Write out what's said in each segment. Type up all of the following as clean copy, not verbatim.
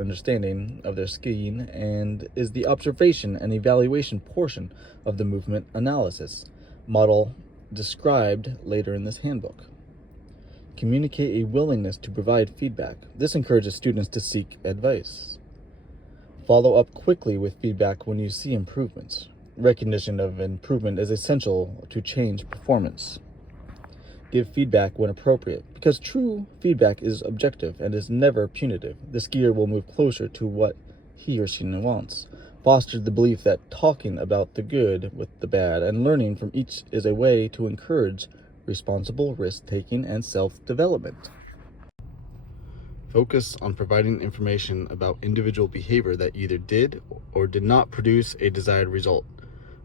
understanding of their skiing and is the observation and evaluation portion of the movement analysis model described later in this handbook. Communicate a willingness to provide feedback. This encourages students to seek advice. Follow up quickly with feedback when you see improvements. Recognition of improvement is essential to change performance. Give feedback when appropriate, because true feedback is objective and is never punitive. The skier will move closer to what he or she wants. Foster the belief that talking about the good with the bad and learning from each is a way to encourage responsible risk-taking and self-development. Focus on providing information about individual behavior that either did or did not produce a desired result.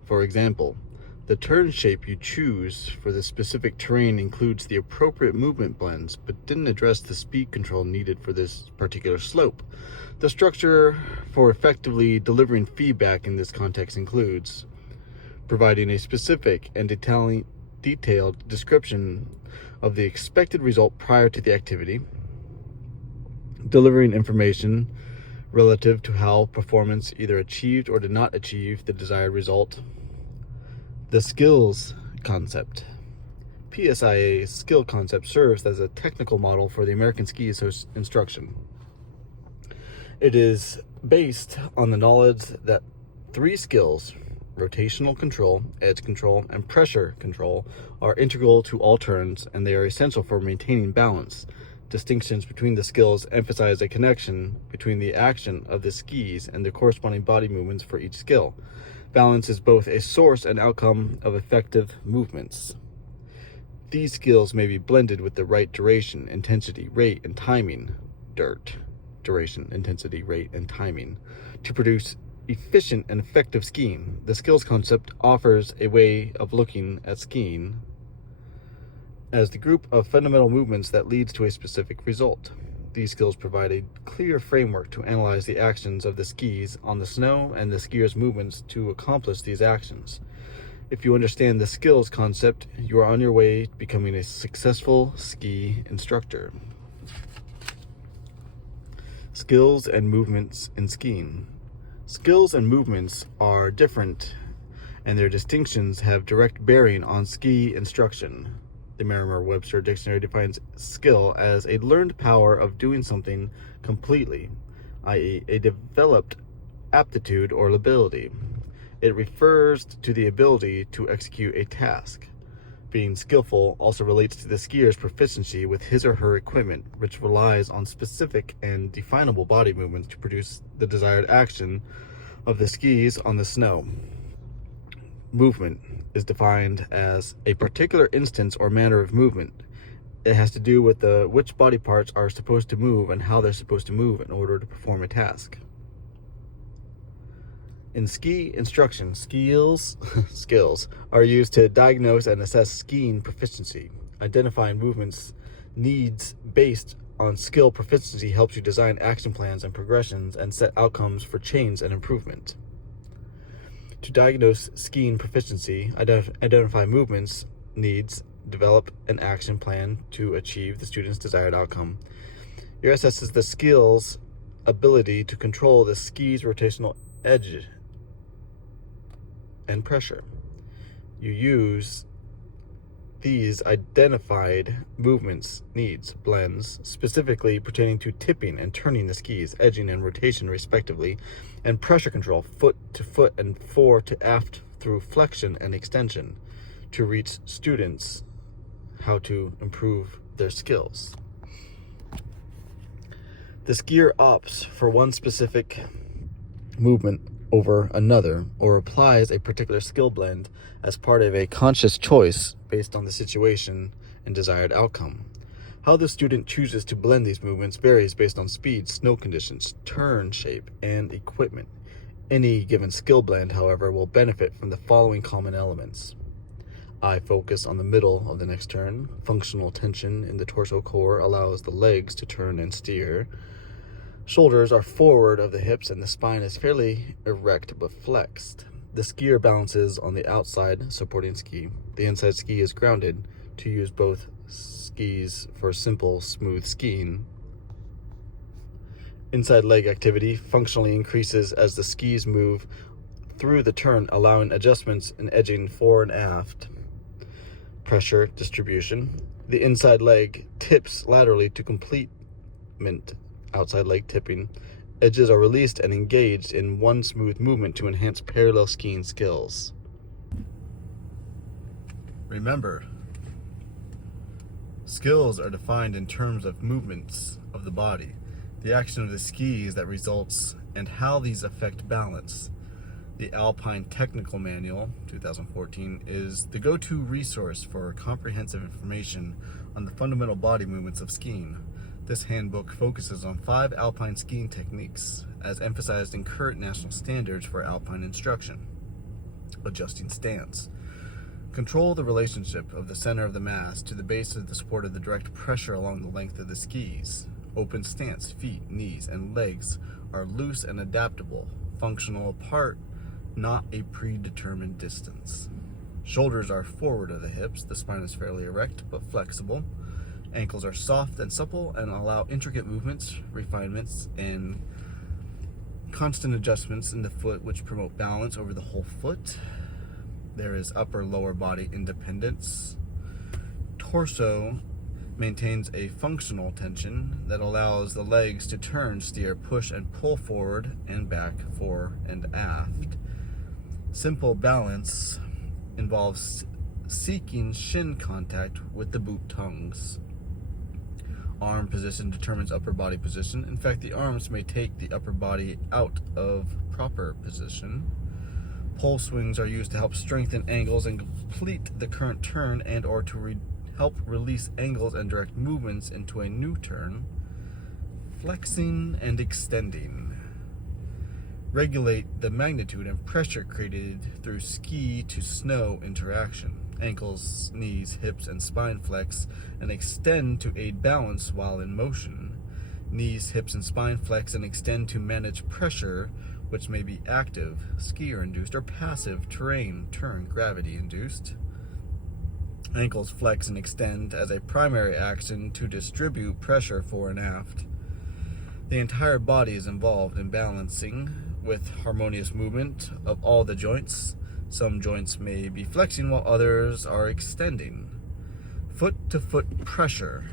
For example, the turn shape you choose for the specific terrain includes the appropriate movement blends, but didn't address the speed control needed for this particular slope. The structure for effectively delivering feedback in this context includes providing a specific and detailed description of the expected result prior to the activity, delivering information relative to how performance either achieved or did not achieve the desired result. The skills concept. PSIA skill concept serves as a technical model for the American Ski Association instruction. It is based on the knowledge that 3 skills, rotational control, edge control, and pressure control, are integral to all turns, and they are essential for maintaining balance. Distinctions between the skills emphasize a connection between the action of the skis and the corresponding body movements for each skill. Balance is both a source and outcome of effective movements. These skills may be blended with the right duration, intensity, rate, and timing, duration, intensity, rate, and timing, to produce efficient and effective skiing. The skills concept offers a way of looking at skiing as the group of fundamental movements that leads to a specific result. These skills provide a clear framework to analyze the actions of the skis on the snow and the skier's movements to accomplish these actions. If you understand the skills concept, you are on your way to becoming a successful ski instructor. Skills and movements in skiing. Skills and movements are different, and their distinctions have direct bearing on ski instruction. The Merriam-Webster Dictionary defines skill as a learned power of doing something completely, i.e., a developed aptitude or ability. It refers to the ability to execute a task. Being skillful also relates to the skier's proficiency with his or her equipment, which relies on specific and definable body movements to produce the desired action of the skis on the snow. Movement is defined as a particular instance or manner of movement. It has to do with which body parts are supposed to move and how they're supposed to move in order to perform a task. In ski instruction, skills are used to diagnose and assess skiing proficiency. Identifying movements needs based on skill proficiency helps you design action plans and progressions and set outcomes for change and improvement. To diagnose skiing proficiency, identify movements needs, develop an action plan to achieve the student's desired outcome. Your assesses the skill's ability to control the ski's rotational edge and pressure. You use these identified movements needs blends specifically pertaining to tipping and turning the skis, edging and rotation respectively, and pressure control, foot to foot and fore to aft through flexion and extension, to reach students how to improve their skills. The skier opts for one specific movement over another, or applies a particular skill blend as part of a conscious choice based on the situation and desired outcome. How the student chooses to blend these movements varies based on speed, snow conditions, turn shape, and equipment. Any given skill blend, however, will benefit from the following common elements. Eye focus on the middle of the next turn. Functional tension in the torso core allows the legs to turn and steer. Shoulders are forward of the hips and the spine is fairly erect but flexed. The skier balances on the outside supporting ski. The inside ski is grounded to use both skis for simple, smooth skiing. Inside leg activity functionally increases as the skis move through the turn, allowing adjustments in edging fore and aft. Pressure distribution. The inside leg tips laterally to complement outside leg tipping. Edges are released and engaged in one smooth movement to enhance parallel skiing skills. Remember, skills are defined in terms of movements of the body, the action of the skis that results, and how these affect balance. The Alpine Technical Manual, 2014, is the go-to resource for comprehensive information on the fundamental body movements of skiing. This handbook focuses on 5 alpine skiing techniques, as emphasized in current national standards for alpine instruction. Adjusting stance. Control the relationship of the center of the mass to the base of the support of the direct pressure along the length of the skis. Open stance, feet, knees, and legs are loose and adaptable, functional apart, not a predetermined distance. Shoulders are forward of the hips, the spine is fairly erect but flexible. Ankles are soft and supple and allow intricate movements, refinements, and constant adjustments in the foot which promote balance over the whole foot. There is upper-lower body independence. Torso maintains a functional tension that allows the legs to turn, steer, push, and pull forward and back, fore and aft. Simple balance involves seeking shin contact with the boot tongues. Arm position determines upper body position. In fact, the arms may take the upper body out of proper position. Pole swings are used to help strengthen angles and complete the current turn and or to help release angles and direct movements into a new turn. Flexing and extending. Regulate the magnitude and pressure created through ski to snow interaction. Ankles, knees, hips, and spine flex and extend to aid balance while in motion. Knees, hips, and spine flex and extend to manage pressure, which may be active, skier-induced, or passive, terrain, turn, gravity-induced. Ankles flex and extend as a primary action to distribute pressure fore and aft. The entire body is involved in balancing with harmonious movement of all the joints. Some joints may be flexing while others are extending. Foot-to-foot pressure.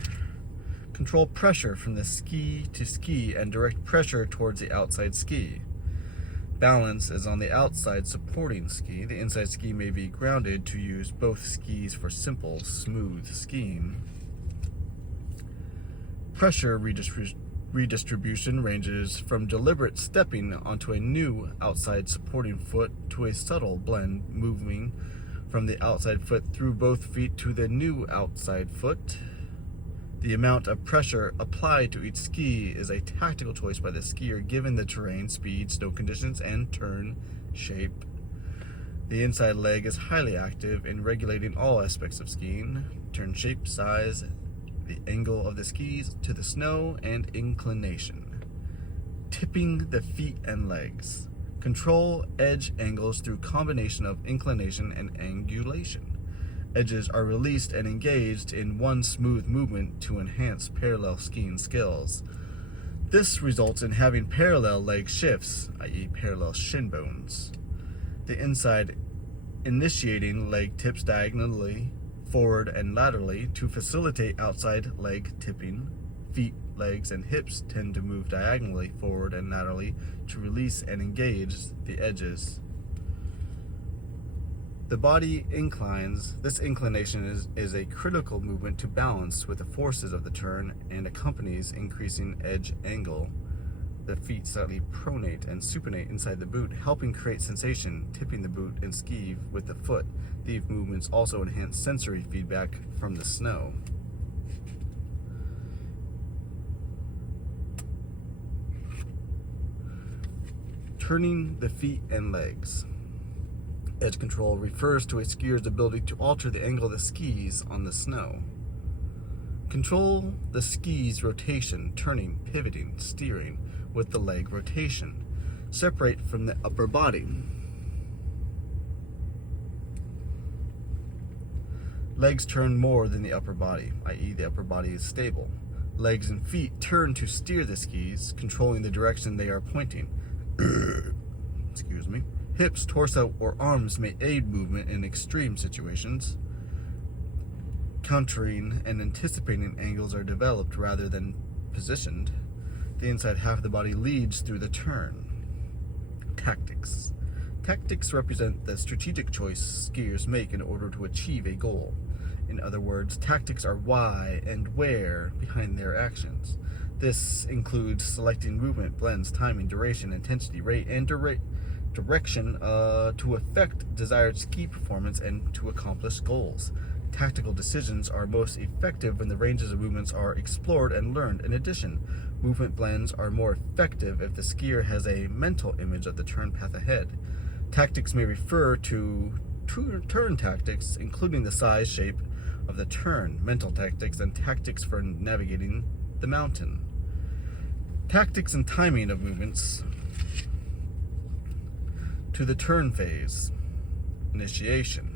Control pressure from the ski to ski and direct pressure towards the outside ski. Balance is on the outside supporting ski. The inside ski may be grounded to use both skis for simple, smooth skiing. Pressure redistribution ranges from deliberate stepping onto a new outside supporting foot to a subtle blend moving from the outside foot through both feet to the new outside foot. The amount of pressure applied to each ski is a tactical choice by the skier given the terrain, speed, snow conditions, and turn shape. The inside leg is highly active in regulating all aspects of skiing: turn shape, size, the angle of the skis to the snow, and inclination. Tipping the feet and legs. Control edge angles through combination of inclination and angulation. Edges are released and engaged in one smooth movement to enhance parallel skiing skills. This results in having parallel leg shifts, i.e. parallel shin bones. The inside initiating leg tips diagonally, forward and laterally to facilitate outside leg tipping. Feet, legs, and hips tend to move diagonally, forward and laterally to release and engage the edges. The body inclines. This inclination is a critical movement to balance with the forces of the turn and accompanies increasing edge angle. The feet slightly pronate and supinate inside the boot, helping create sensation, tipping the boot and ski with the foot. These movements also enhance sensory feedback from the snow. Turning the feet and legs. Edge control refers to a skier's ability to alter the angle of the skis on the snow. Control the ski's rotation, turning, pivoting, steering with the leg rotation. Separate from the upper body. Legs turn more than the upper body, i.e. the upper body is stable. Legs and feet turn to steer the skis, controlling the direction they are pointing. Excuse me. Hips, torso, or arms may aid movement in extreme situations. Countering and anticipating angles are developed rather than positioned. The inside half of the body leads through the turn. Tactics. Tactics represent the strategic choice skiers make in order to achieve a goal. In other words, tactics are why and where behind their actions. This includes selecting movement, blends, timing, duration, intensity, rate, and direction to affect desired ski performance and to accomplish goals. Tactical decisions are most effective when the ranges of movements are explored and learned. In addition, movement blends are more effective if the skier has a mental image of the turn path ahead. Tactics may refer to turn tactics, including the size, shape of the turn, mental tactics, and tactics for navigating the mountain. Tactics and timing of movements. To the turn phase. Initiation.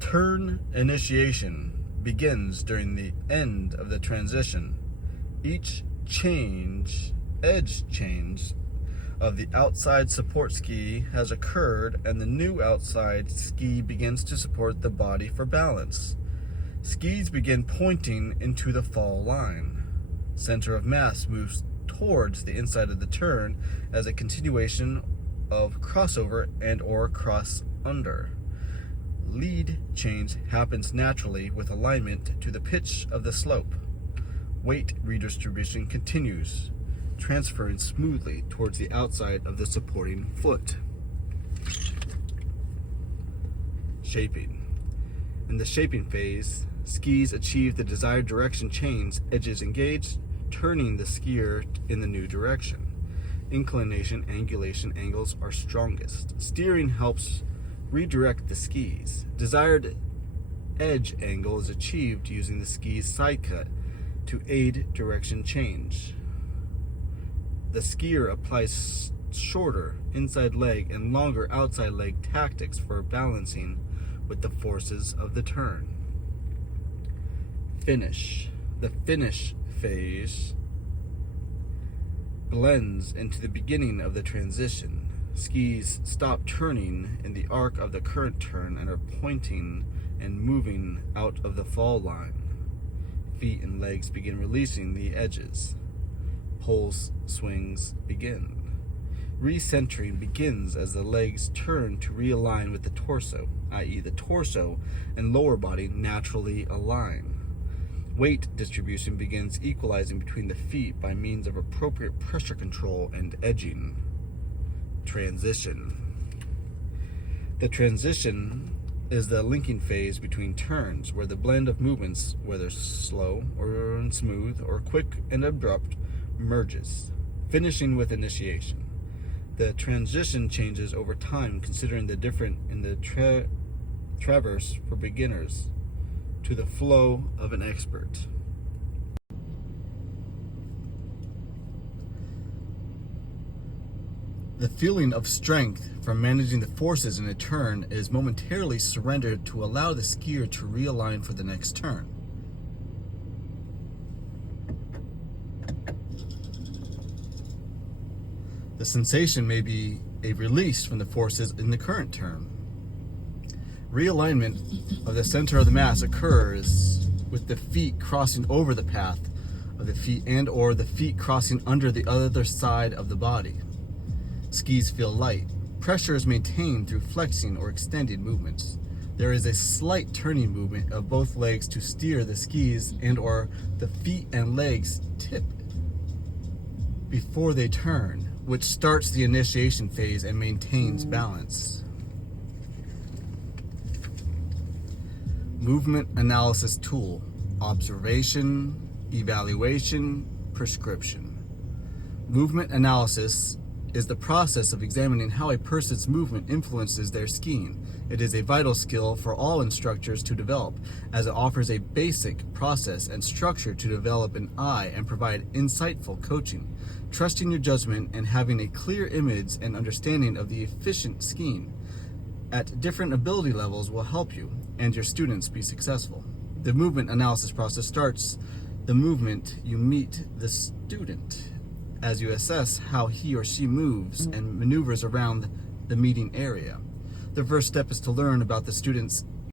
Turn initiation begins during the end of the transition. Each edge change of the outside support ski has occurred, and the new outside ski begins to support the body for balance. Skis begin pointing into the fall line. Center of mass moves towards the inside of the turn as a continuation of crossover and or cross under. Lead change happens naturally with alignment to the pitch of the slope. Weight redistribution continues, transferring smoothly towards the outside of the supporting foot. Shaping. In the shaping phase, skis achieve the desired direction change, edges engaged, turning the skier in the new direction. Inclination, angulation angles are strongest. Steering helps redirect the skis. Desired edge angle is achieved using the ski's side cut to aid direction change. The skier applies shorter inside leg and longer outside leg tactics for balancing with the forces of the turn. Finish. The finish phase blends into the beginning of the transition. Skis stop turning in the arc of the current turn and are pointing and moving out of the fall line. Feet and legs begin releasing the edges. Pulse swings begin. Recentering begins as the legs turn to realign with the torso, i.e. the torso and lower body naturally align. Weight distribution begins equalizing between the feet by means of appropriate pressure control and edging. Transition. The transition is the linking phase between turns, where the blend of movements, whether slow or smooth or quick and abrupt, merges, finishing with initiation. The transition changes over time, considering the difference in the traverse for beginners to the flow of an expert. The feeling of strength from managing the forces in a turn is momentarily surrendered to allow the skier to realign for the next turn. The sensation may be a release from the forces in the current turn. Realignment of the center of the mass occurs with the feet crossing over the path of the feet and or the feet crossing under the other side of the body. Skis feel light. Pressure is maintained through flexing or extended movements. There is a slight turning movement of both legs to steer the skis and or the feet and legs tip before they turn, which starts the initiation phase and maintains balance. Movement analysis tool: observation, evaluation, prescription. Movement analysis is the process of examining how a person's movement influences their skiing. It is a vital skill for all instructors to develop, as it offers a basic process and structure to develop an eye and provide insightful coaching. Trusting your judgment and having a clear image and understanding of the efficient skiing at different ability levels will help you and your students be successful. The movement analysis process starts the movement, you meet the student as you assess how he or she moves and maneuvers around the meeting area. The first step is to learn about the student's